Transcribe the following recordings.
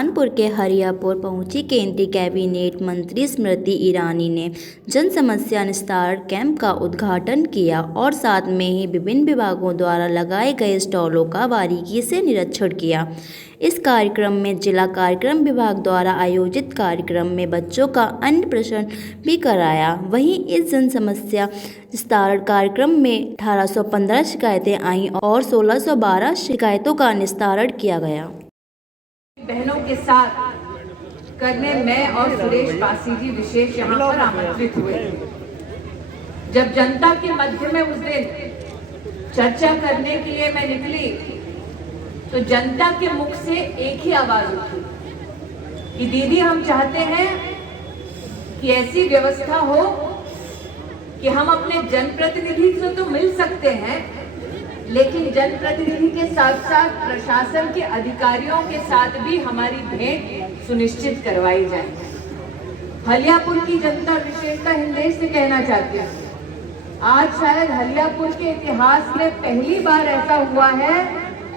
कानपुर के हरियापुर पहुंची केंद्रीय कैबिनेट मंत्री स्मृति ईरानी ने जन समस्या निस्तारण कैंप का उद्घाटन किया और साथ में ही विभिन्न विभागों द्वारा लगाए गए स्टॉलों का बारीकी से निरीक्षण किया। इस कार्यक्रम में जिला कार्यक्रम विभाग द्वारा आयोजित कार्यक्रम में बच्चों का अन्नप्राशन भी कराया। वहीं इस जन समस्या निस्तारण कार्यक्रम में 1815 शिकायतें आईं और 1612 शिकायतों का निस्तारण किया गया। बहनों के साथ करने मैं और सुरेश पासी जी विशेष यहाँ पर आमंत्रित हुए। जब जनता के मध्य में उस दिन चर्चा करने के लिए मैं निकली तो जनता के मुख से एक ही आवाज उठी कि दीदी हम चाहते हैं कि ऐसी व्यवस्था हो कि हम अपने जनप्रतिनिधि से तो मिल सकते हैं, लेकिन जनप्रतिनिधि के साथ साथ प्रशासन के अधिकारियों के साथ भी हमारी भेंट सुनिश्चित करवाई जाए। हरियापुर की जनता विशेषता हिंदेश से कहना चाहती है, आज शायद हरियापुर के इतिहास में पहली बार ऐसा हुआ है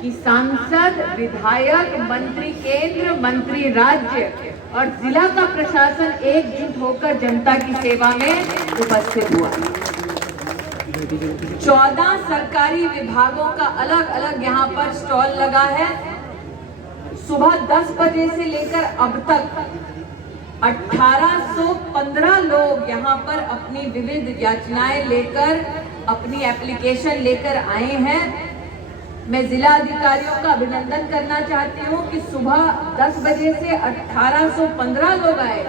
कि सांसद, विधायक, मंत्री केंद्र, मंत्री राज्य और जिला का प्रशासन एकजुट होकर जनता की सेवा में उपस्थित हुआ। 14 सरकारी विभागों का अलग अलग यहाँ पर स्टॉल लगा है। सुबह 10 बजे से लेकर अब तक 1815 लोग यहाँ पर अपनी विविध याचनाएं लेकर, अपनी एप्लीकेशन लेकर आए हैं। मैं जिला अधिकारियों का अभिनंदन करना चाहती हूँ कि सुबह 10 बजे से 1815 लोग आए।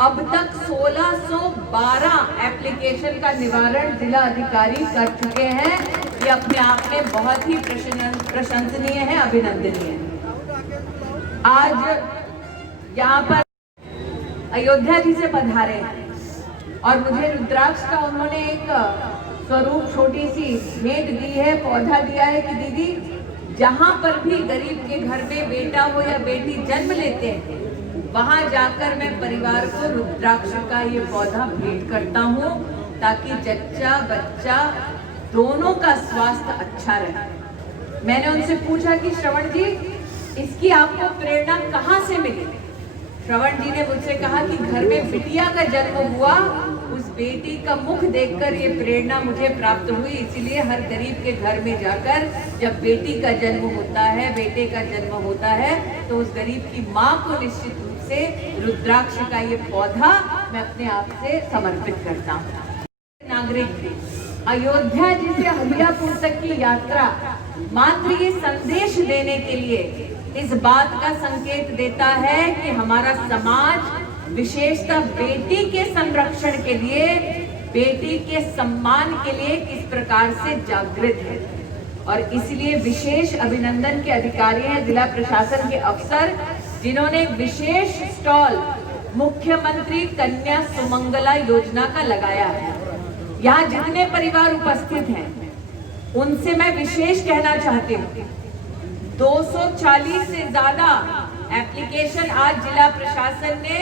अब तक 1612 एप्लीकेशन का निवारण जिला अधिकारी कर चुके हैं। ये अपने आप में बहुत ही प्रशंसनीय है, अभिनंदनीय है। आज यहाँ पर अयोध्या जी से पधारे हैं और मुझे रुद्राक्ष का उन्होंने एक स्वरूप छोटी सी भेंट दी है, पौधा दिया है कि दीदी जहाँ पर भी गरीब के घर में बेटा हो या बेटी जन्म लेते हैं वहां जाकर मैं परिवार को रुद्राक्ष का ये पौधा भेंट करता हूँ ताकि जच्चा बच्चा दोनों का स्वास्थ्य अच्छा रहे। मैंने उनसे पूछा कि श्रवण जी इसकी आपको प्रेरणा कहाँ से मिली? श्रवण जी ने मुझसे कहा कि घर में बिटिया का जन्म हुआ, उस बेटी का मुख देखकर ये प्रेरणा मुझे प्राप्त हुई, इसीलिए हर गरीब के घर में जाकर जब बेटी का जन्म होता है, बेटे का जन्म होता है तो उस गरीब की माँ को निश्चित रूप से रुद्राक्ष का ये पौधा मैं अपने आप से समर्पित करता हूँ। नागरिक अयोध्या जी से हरियापुर तक की यात्रा मात्र ये संदेश देने के लिए इस बात का संकेत देता है कि हमारा समाज विशेषतः बेटी के संरक्षण के लिए, बेटी के सम्मान के लिए किस प्रकार से जागृत है। और इसलिए विशेष अभिनंदन के अधिकारी हैं जिला प्रशासन के अफसर, जिन्होंने एक विशेष स्टॉल मुख्यमंत्री कन्या सुमंगला योजना का लगाया है। यहाँ जितने परिवार उपस्थित हैं उनसे मैं विशेष कहना चाहती हूँ, 240 से ज्यादा एप्लीकेशन आज जिला प्रशासन ने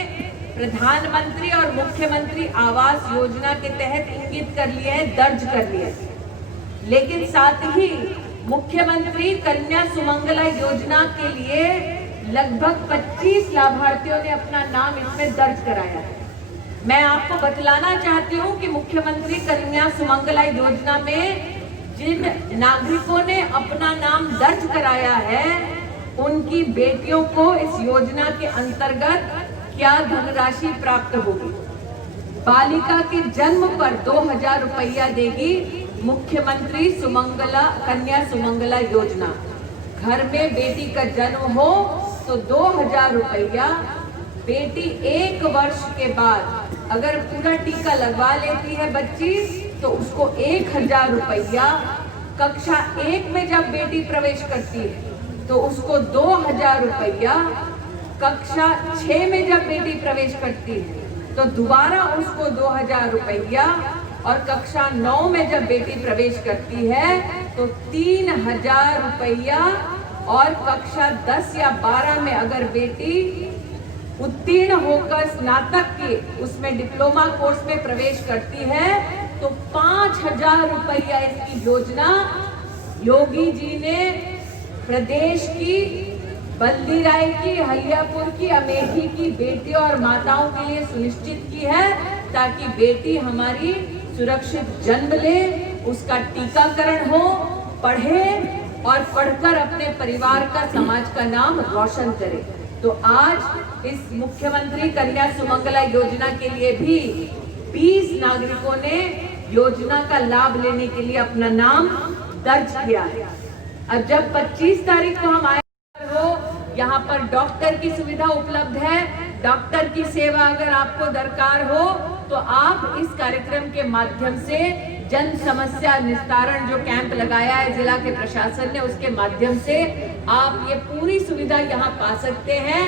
प्रधानमंत्री और मुख्यमंत्री आवास योजना के तहत इंगित कर लिए हैं, दर्ज कर लिए हैं। लेकिन साथ ही मुख्यमंत्री कन्या सुमंगला योजना के लिए लगभग 25 लाभार्थियों ने अपना नाम इसमें दर्ज कराया है। मैं आपको बतलाना चाहती हूँ कि मुख्यमंत्री कन्या सुमंगला योजना में जिन नागरिकों ने अपना नाम दर्ज कराया है उनकी बेटियों को इस योजना के अंतर्गत क्या धनराशि प्राप्त होगी। बालिका के जन्म पर 2000 रुपया देगी मुख्यमंत्री कन्या सुमंगला योजना। घर में बेटी का जन्म हो तो 2000 रुपया, बेटी 1 वर्ष के बाद अगर पूरा टीका लगवा लेती है बच्ची तो उसको 1000 रुपया, कक्षा 1 में जब बेटी प्रवेश करती है तो उसको 2000 रुपया, कक्षा 6 में जब बेटी प्रवेश करती है तो दोबारा उसको 2000 रुपया और कक्षा 9 में जब बेटी प्रवेश करती है तो 3000 रुपया और कक्षा 10 या 12 में अगर बेटी उत्तीर्ण होकर स्नातक के उसमें डिप्लोमा कोर्स में प्रवेश करती है तो 5000 रुपया इसकी योजना योगी जी ने प्रदेश की बल्दी राय की, हलियापुर की, अमेठी की बेटियों और माताओं के लिए सुनिश्चित की है, ताकि बेटी हमारी सुरक्षित जन्म ले, उसका टीकाकरण हो, पढ़े और पढ़कर अपने परिवार का, समाज का नाम रोशन करे। तो आज इस मुख्यमंत्री कन्या सुमंगला योजना के लिए भी 20 नागरिकों ने योजना का लाभ लेने के लिए अपना नाम दर्ज किया है। अब जब 25 तारीख को हम आए हो, यहाँ पर डॉक्टर की सुविधा उपलब्ध है। डॉक्टर की सेवा अगर आपको दरकार हो तो आप इस कार्यक्रम के माध्यम से जन समस्या निस्तारण जो कैंप लगाया है जिला के प्रशासन ने, उसके माध्यम से आप ये पूरी सुविधा यहाँ पा सकते हैं।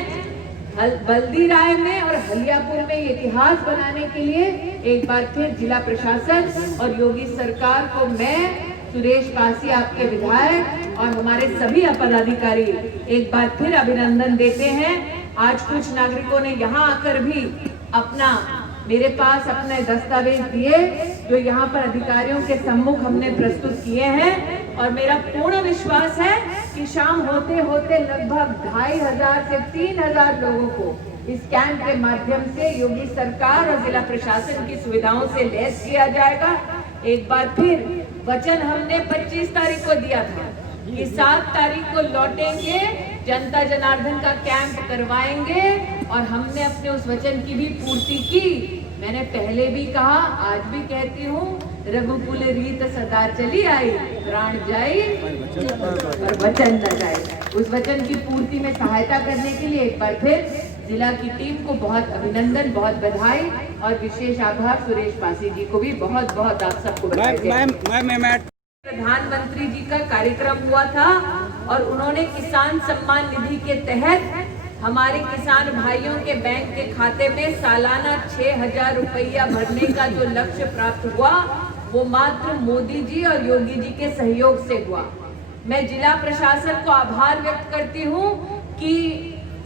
बल्दी राय में और हलियापुर में इतिहास बनाने के लिए एक बार फिर जिला प्रशासन और योगी सरकार को मैं, सुरेश पासी आपके विधायक और हमारे सभी पदाधिकारी एक बार फिर अभिनंदन देते हैं। आज कुछ नागरिकों ने यहाँ आकर भी अपना, मेरे पास अपने दस्तावेज दिए जो यहाँ पर अधिकारियों के सम्मुख हमने प्रस्तुत किए हैं, और मेरा पूर्ण विश्वास है कि शाम होते होते लगभग 2500 से 3000 लोगों को इस कैंप के माध्यम से योगी सरकार और जिला प्रशासन की सुविधाओं से लैस किया जाएगा। एक बार फिर वचन हमने 25 तारीख को दिया था कि 7 तारीख को लौटेंगे, जनता जनार्दन का कैंप करवाएंगे, और हमने अपने उस वचन की भी पूर्ति की। मैंने पहले भी कहा, आज भी कहती हूँ, रघुकुल रीत सदा चली आई, प्राण जाई और वचन न जाए। उस वचन की पूर्ति में सहायता करने के लिए एक बार फिर जिला की टीम को बहुत अभिनंदन, बहुत बधाई और विशेष आभार। सुरेश पासी जी को भी बहुत बहुत आप सबको बधाई। प्रधानमंत्री जी का कार्यक्रम हुआ था और उन्होंने किसान सम्मान निधि के तहत हमारे किसान भाइयों के बैंक के खाते में सालाना 6000 रुपया भरने का जो लक्ष्य प्राप्त हुआ, वो मात्र मोदी जी और योगी जी के सहयोग से हुआ। मैं जिला प्रशासन को आभार व्यक्त करती हूँ कि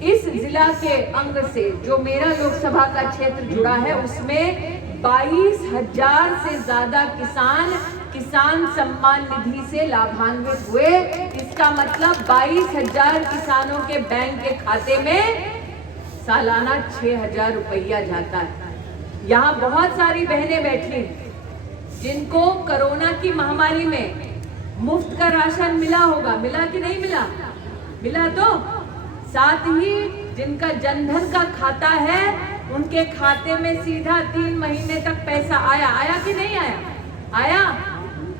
इस जिला के अंग से जो मेरा लोकसभा का क्षेत्र जुड़ा है, उसमें 22,000 से ज्यादा किसान सम्मान निधि से लाभान्वित हुए। इसका मतलब 22,000 किसानों के बैंक के खाते में सालाना 6000 रुपया जाता है। यहाँ बहुत सारी बहनें बैठी जिनको कोरोना की महामारी में मुफ्त का राशन मिला होगा, मिला कि नहीं मिला? मिला। तो साथ ही जिनका जनधन का खाता है, उनके खाते में सीधा 3 महीने तक पैसा आया कि नहीं आया? आया।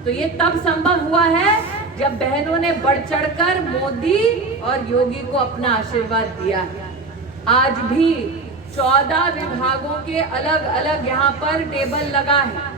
तो ये तब संभव हुआ है जब बहनों ने बढ़ चढ़कर मोदी और योगी को अपना आशीर्वाद दिया है। आज भी 14 विभागों के अलग अलग यहाँ पर टेबल लगा है।